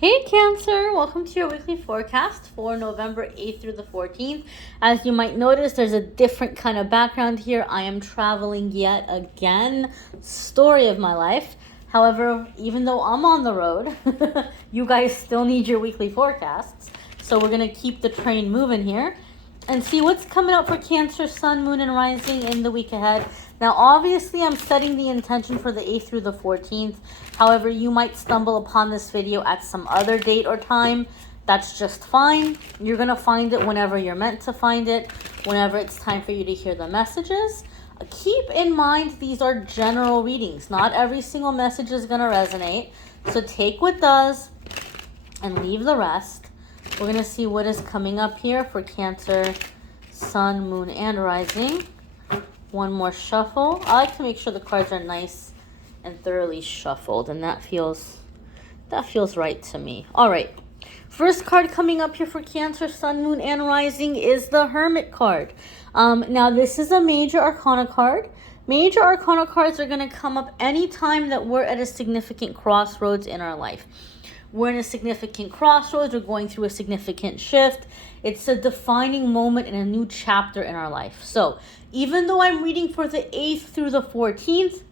Hey Cancer, welcome to your weekly forecast for November 8th through the 14th. As you might notice, there's a different kind of background here. I am traveling yet again. Story of my life. However, even though I'm on the road, you guys still need your weekly forecasts. So we're going to keep the train moving here and see what's coming up for Cancer, Sun, Moon, and Rising in the week ahead. Now, obviously, I'm setting the intention for the 8th through the 14th. However, you might stumble upon this video at some other date or time. That's just fine. You're going to find it whenever you're meant to find it, whenever it's time for you to hear the messages. Keep in mind, these are general readings. Not every single message is going to resonate. So take what does and leave the rest. We're going to see what is coming up here for Cancer, Sun, Moon, and Rising. One more shuffle. I like to make sure the cards are nice and thoroughly shuffled, and that feels right to me. All right. First card coming up here for Cancer, Sun, Moon, and Rising is the Hermit card. Now, this is a Major Arcana card. Major Arcana cards are going to come up anytime that we're at a significant crossroads in our life. We're in a significant crossroads. We're going through a significant shift. It's a defining moment in a new chapter in our life. So even though I'm reading for the 8th through the 14th,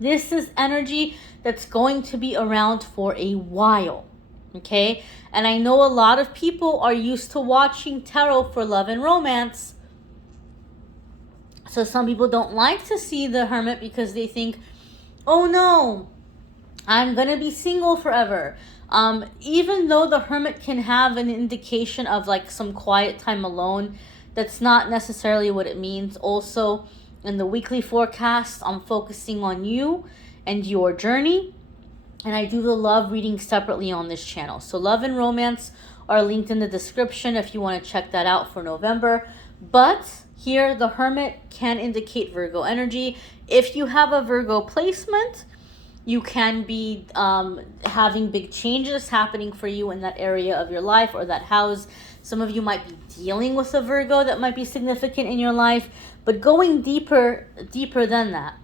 this is energy that's going to be around for a while. Okay? And I know a lot of people are used to watching tarot for love and romance. So some people don't like to see the Hermit because they think, oh no, I'm going to be single forever. Even though the Hermit can have an indication of like some quiet time alone, that's not necessarily what it means. Also, in the weekly forecast, I'm focusing on you and your journey. And I do the love reading separately on this channel. So love and romance are linked in the description if you want to check that out for November. But here, the Hermit can indicate Virgo energy. If you have a Virgo placement, you can be having big changes happening for you in that area of your life or that house. Some of you might be dealing with a Virgo that might be significant in your life. But going deeper than that,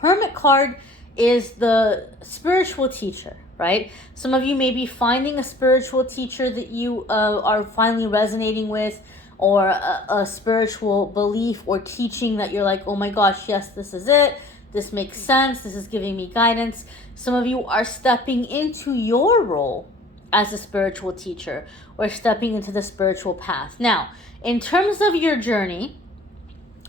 Hermit card is the spiritual teacher, right? Some of you may be finding a spiritual teacher that you are finally resonating with, or a spiritual belief or teaching that you're like, oh my gosh, yes, this is it. This makes sense. This is giving me guidance. Some of you are stepping into your role as a spiritual teacher or stepping into the spiritual path. Now, in terms of your journey,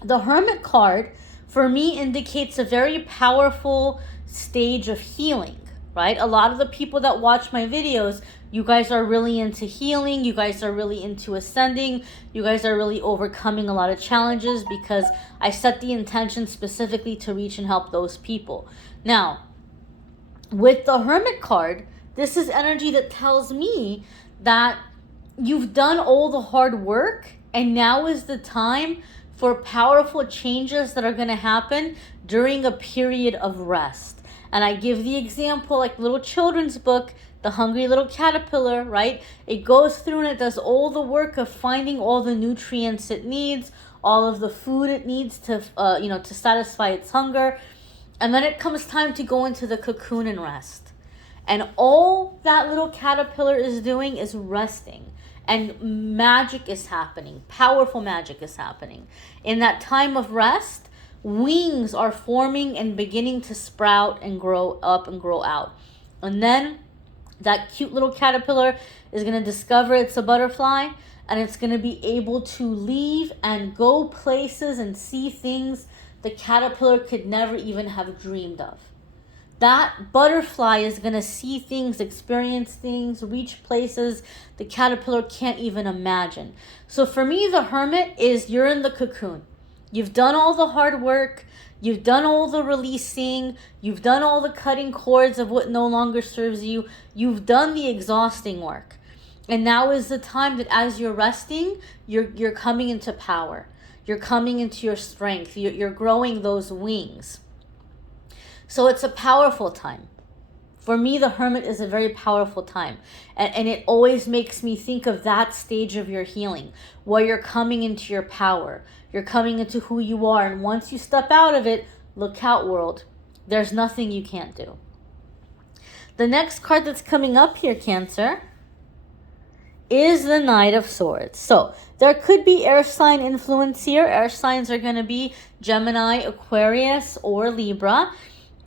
the Hermit card for me indicates a very powerful stage of healing, right? A lot of the people that watch my videos, you guys are really into healing. You guys are really into ascending. You guys are really overcoming a lot of challenges because I set the intention specifically to reach and help those people. Now, with the Hermit card, this is energy that tells me that you've done all the hard work and now is the time for powerful changes that are going to happen during a period of rest. And I give the example, like little children's book, The Hungry Little Caterpillar, right? It goes through and it does all the work of finding all the nutrients it needs, all of the food it needs to, to satisfy its hunger. And then it comes time to go into the cocoon and rest. And all that little caterpillar is doing is resting. And magic is happening. Powerful magic is happening. In that time of rest, wings are forming and beginning to sprout and grow up and grow out. And then that cute little caterpillar is going to discover it's a butterfly, and it's going to be able to leave and go places and see things the caterpillar could never even have dreamed of. That butterfly is going to see things, experience things, reach places the caterpillar can't even imagine. So for me, the Hermit is you're in the cocoon. You've done all the hard work. You've done all the releasing. You've done all the cutting cords of what no longer serves you. You've done the exhausting work. And now is the time that as you're resting, you're coming into power. You're coming into your strength. You're growing those wings. So it's a powerful time. For me, the Hermit is a very powerful time. And it always makes me think of that stage of your healing, where you're coming into your power. You're coming into who you are. And once you step out of it, look out, world. There's nothing you can't do. The next card that's coming up here, Cancer, is the Knight of Swords. So there could be air sign influence here. Air signs are going to be Gemini, Aquarius, or Libra.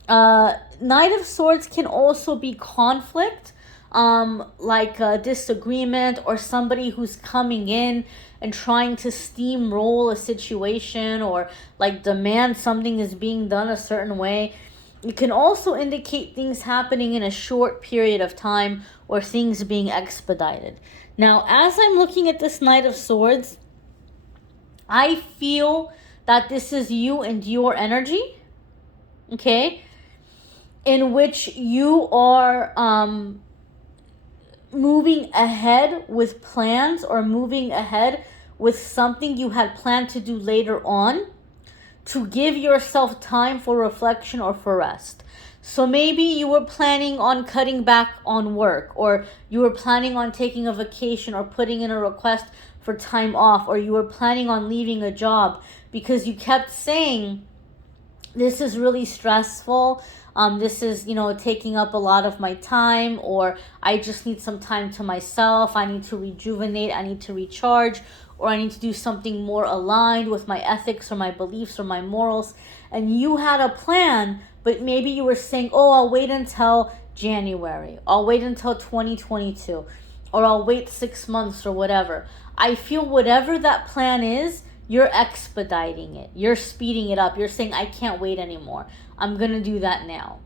Knight of Swords can also be conflict, like a disagreement, or somebody who's coming in and trying to steamroll a situation, or like demand something is being done a certain way. It can also indicate things happening in a short period of time, or things being expedited. Now, as I'm looking at this Knight of Swords, I feel that this is you and your energy, okay, in which you are moving ahead with plans, or moving ahead with something you had planned to do later on, to give yourself time for reflection or for rest. So maybe you were planning on cutting back on work, or you were planning on taking a vacation, or putting in a request for time off, or you were planning on leaving a job because you kept saying, this is really stressful. This is, taking up a lot of my time, or I just need some time to myself. I need to rejuvenate. I need to recharge, or I need to do something more aligned with my ethics or my beliefs or my morals. And you had a plan, but maybe you were saying, oh, I'll wait until January. I'll wait until 2022, or I'll wait 6 months or whatever. I feel whatever that plan is, you're expediting it. You're speeding it up. You're saying, I can't wait anymore. I'm going to do that now,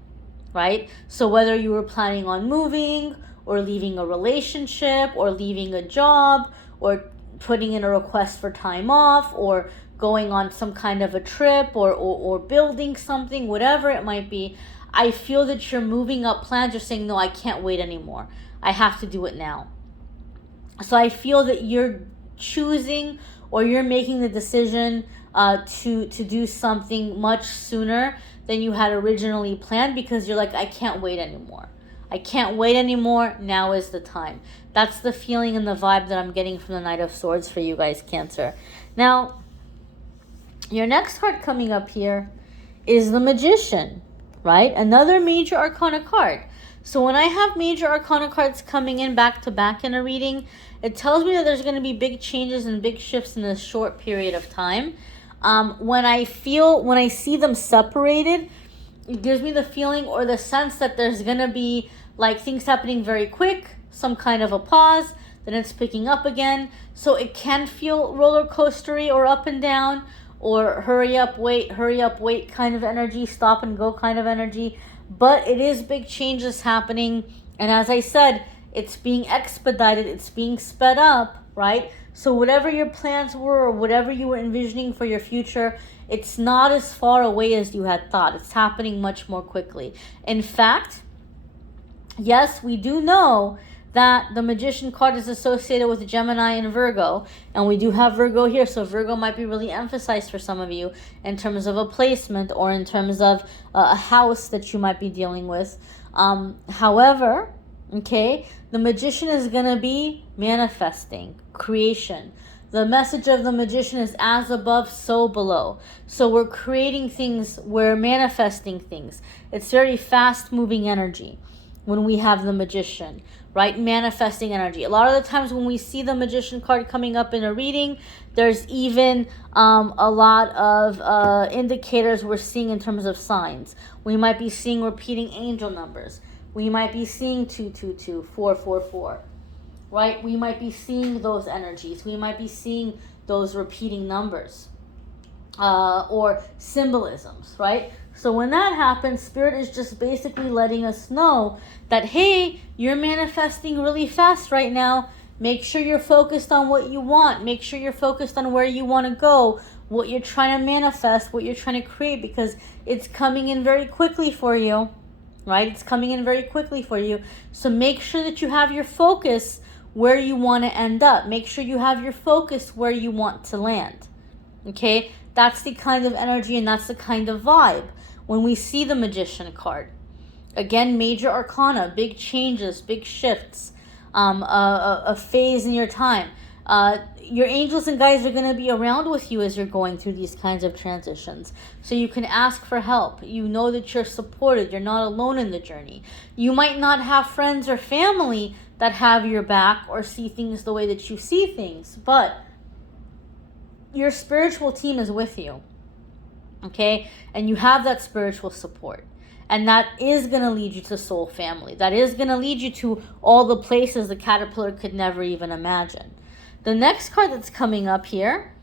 right? So whether you were planning on moving, or leaving a relationship, or leaving a job, or putting in a request for time off, or going on some kind of a trip, or building something, whatever it might be, I feel that you're moving up plans. You're saying, no, I can't wait anymore. I have to do it now. So I feel that you're choosing, or you're making the decision to do something much sooner than you had originally planned, because you're like, I can't wait anymore. I can't wait anymore. Now is the time. That's the feeling and the vibe that I'm getting from the Knight of Swords for you guys, Cancer. Now, your next card coming up here is the Magician, right? Another major arcana card. So when I have major arcana cards coming in back to back in a reading, it tells me that there's going to be big changes and big shifts in a short period of time. When I see them separated, it gives me the feeling or the sense that there's going to be like things happening very quick, some kind of a pause, then it's picking up again. So it can feel roller coastery, or up and down, or hurry up, wait kind of energy, stop and go kind of energy. But it is big changes happening. And as I said, it's being expedited, it's being sped up, right? So whatever your plans were, or whatever you were envisioning for your future, it's not as far away as you had thought. It's happening much more quickly. In fact, yes, we do know that the Magician card is associated with Gemini and Virgo, and we do have Virgo here, so Virgo might be really emphasized for some of you in terms of a placement, or in terms of a house that you might be dealing with. However, okay, the Magician is going to be manifesting, creation. The message of the Magician is as above, so below. So we're creating things, we're manifesting things. It's very fast-moving energy when we have the Magician, right? Manifesting energy. A lot of the times when we see the Magician card coming up in a reading, there's even a lot of indicators we're seeing in terms of signs. We might be seeing repeating angel numbers. We might be seeing 222, 444, right? We might be seeing those energies. We might be seeing those repeating numbers or symbolisms, right? So when that happens, Spirit is just basically letting us know that, hey, you're manifesting really fast right now. Make sure you're focused on what you want. Make sure you're focused on where you want to go, what you're trying to manifest, what you're trying to create, because it's coming in very quickly for you, right? It's coming in very quickly for you. So make sure that you have your focus where you want to end up. Make sure you have your focus where you want to land, okay? That's the kind of energy and that's the kind of vibe when we see the Magician card. Again, major arcana, big changes, big shifts, a phase in your time. Your angels and guides are going to be around with you as you're going through these kinds of transitions. So you can ask for help. You know that you're supported. You're not alone in the journey. You might not have friends or family that have your back or see things the way that you see things, but your spiritual team is with you. Okay? And you have that spiritual support. And that is going to lead you to soul family. That is going to lead you to all the places the caterpillar could never even imagine. The next card that's coming up here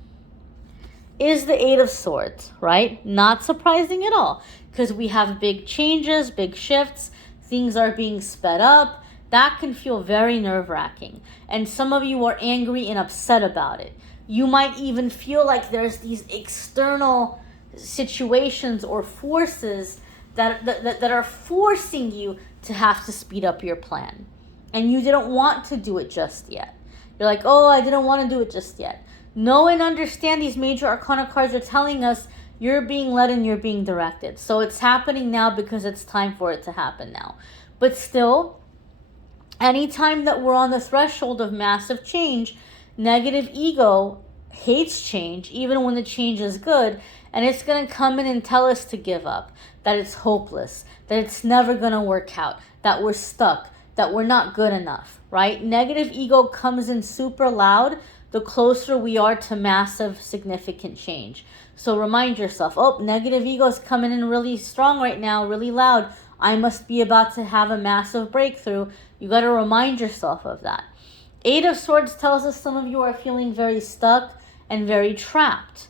is the Eight of Swords, right? Not surprising at all, because we have big changes, big shifts. Things are being sped up. That can feel very nerve-wracking. And some of you are angry and upset about it. You might even feel like there's these external situations or forces that are forcing you to have to speed up your plan. And you didn't want to do it just yet. You're like, oh, I didn't want to do it just yet. Know and understand these major arcana cards are telling us you're being led and you're being directed. So it's happening now because it's time for it to happen now. But still, anytime that we're on the threshold of massive change, negative ego hates change, even when the change is good. And it's going to come in and tell us to give up, that it's hopeless, that it's never going to work out, that we're stuck, that we're not good enough, right? Negative ego comes in super loud the closer we are to massive, significant change. So remind yourself, oh, negative ego is coming in really strong right now, really loud. I must be about to have a massive breakthrough. You got to remind yourself of that. Eight of Swords tells us some of you are feeling very stuck and very trapped,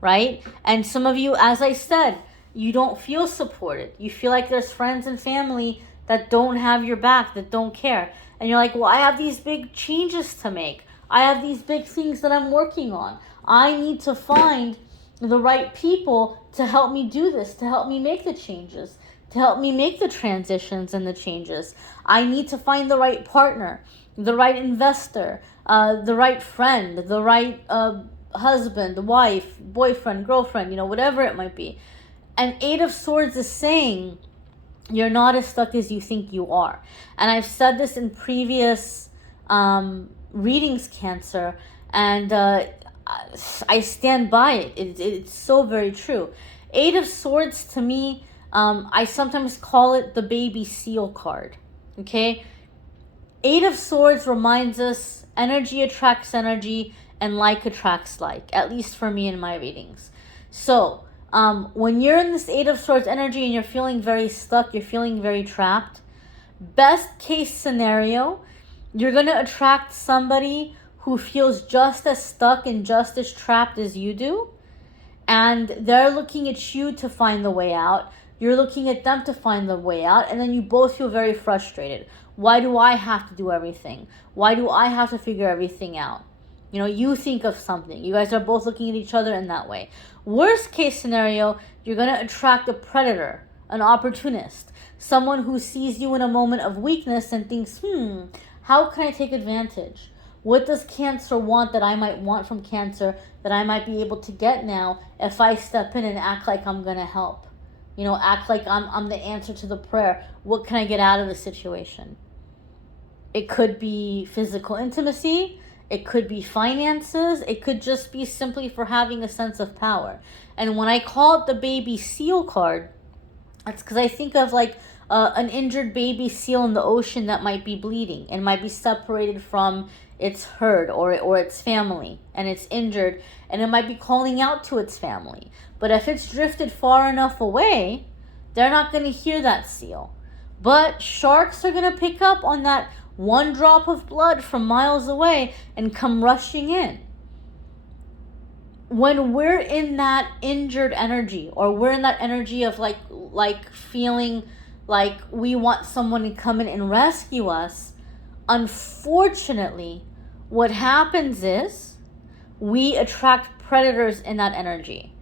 right? And some of you, as I said, you don't feel supported. You feel like there's friends and family that don't have your back, that don't care. And you're like, well, I have these big changes to make. I have these big things that I'm working on. I need to find the right people to help me do this, to help me make the changes, to help me make the transitions and the changes. I need to find the right partner, the right investor, the right friend, the right husband, wife, boyfriend, girlfriend, whatever it might be. And Eight of Swords is saying you're not as stuck as you think you are. And I've said this in previous readings, Cancer, and I stand by it. It's so very true. Eight of Swords, to me, I sometimes call it the baby seal card. Okay? Eight of Swords reminds us energy attracts energy and like attracts like, at least for me in my readings. So, when you're in this Eight of Swords energy and you're feeling very stuck, you're feeling very trapped, best case scenario, you're going to attract somebody who feels just as stuck and just as trapped as you do. And they're looking at you to find the way out. You're looking at them to find the way out. And then you both feel very frustrated. Why do I have to do everything? Why do I have to figure everything out? You think of something. You guys are both looking at each other in that way. Worst case scenario, you're going to attract a predator, an opportunist, someone who sees you in a moment of weakness and thinks, how can I take advantage? What does Cancer want that I might want from Cancer that I might be able to get now if I step in and act like I'm going to help? Act like I'm the answer to the prayer. What can I get out of the situation? It could be physical intimacy. It could be finances. It could just be simply for having a sense of power. And when I call it the baby seal card, that's because I think of like an injured baby seal in the ocean that might be bleeding and might be separated from its herd or its family, and it's injured, and it might be calling out to its family. But if it's drifted far enough away, they're not going to hear that seal. But sharks are going to pick up on that one drop of blood from miles away and come rushing in. When we're in that injured energy, or we're in that energy of like feeling like we want someone to come in and rescue us, unfortunately, what happens is we attract predators in that energy.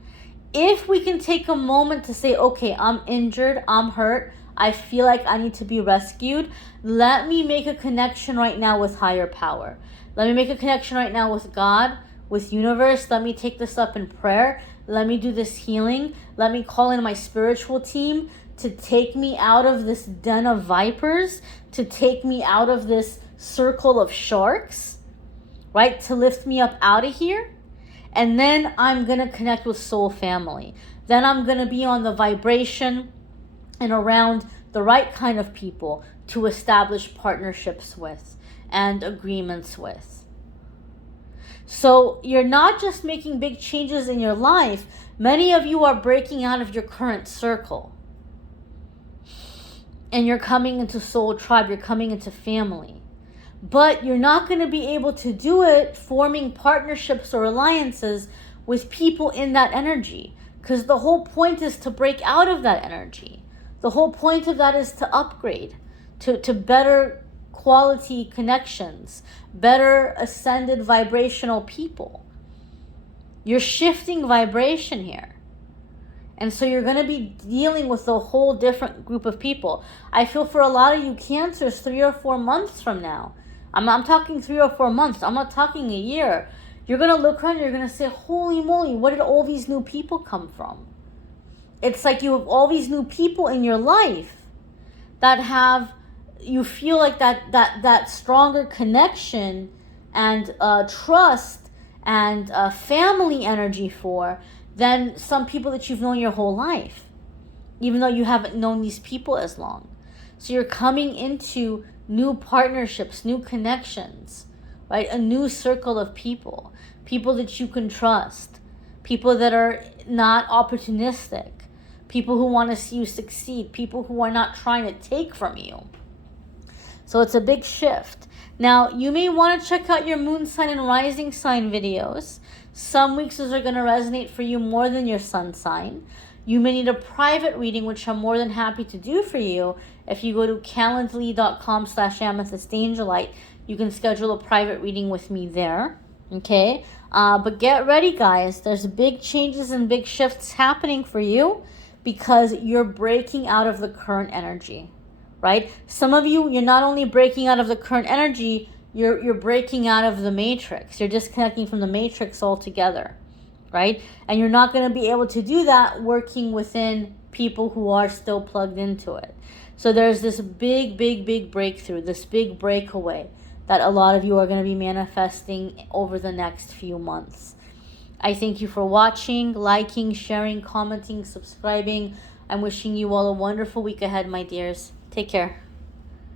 If we can take a moment to say, okay, I'm injured, I'm hurt, I feel like I need to be rescued, let me make a connection right now with higher power. Let me make a connection right now with God, with universe. Let me take this up in prayer. Let me do this healing. Let me call in my spiritual team to take me out of this den of vipers, to take me out of this circle of sharks, right? To lift me up out of here. And then I'm going to connect with soul family. Then I'm going to be on the vibration and around the right kind of people to establish partnerships with and agreements with. So you're not just making big changes in your life. Many of you are breaking out of your current circle. And you're coming into soul tribe. You're coming into family. But you're not going to be able to do it forming partnerships or alliances with people in that energy. Because the whole point is to break out of that energy. The whole point of that is to upgrade to better quality connections, better ascended vibrational people. You're shifting vibration here. And so you're going to be dealing with a whole different group of people. I feel for a lot of you Cancers, 3 or 4 months from now. I'm talking 3 or 4 months. I'm not talking a year. You're going to look around and you're going to say, holy moly, where did all these new people come from? It's like you have all these new people in your life that have, you feel like that stronger connection and trust and family energy for than some people that you've known your whole life, even though you haven't known these people as long. So you're coming into new partnerships, new connections, right? A new circle of people, people that you can trust, people that are not opportunistic, people who want to see you succeed, people who are not trying to take from you. So it's a big shift. Now, you may want to check out your moon sign and rising sign videos. Some weeks those are going to resonate for you more than your sun sign. You may need a private reading, which I'm more than happy to do for you. If you go to calendly.com/amethystangelite, you can schedule a private reading with me there. Okay? But get ready, guys. There's big changes and big shifts happening for you because you're breaking out of the current energy, right? Some of you, you're not only breaking out of the current energy, you're breaking out of the matrix. You're disconnecting from the matrix altogether, right? And you're not going to be able to do that working within people who are still plugged into it. So there's this big breakthrough, this big breakaway that a lot of you are going to be manifesting over the next few months. I thank you for watching, liking, sharing, commenting, subscribing. I'm wishing you all a wonderful week ahead, my dears. Take care.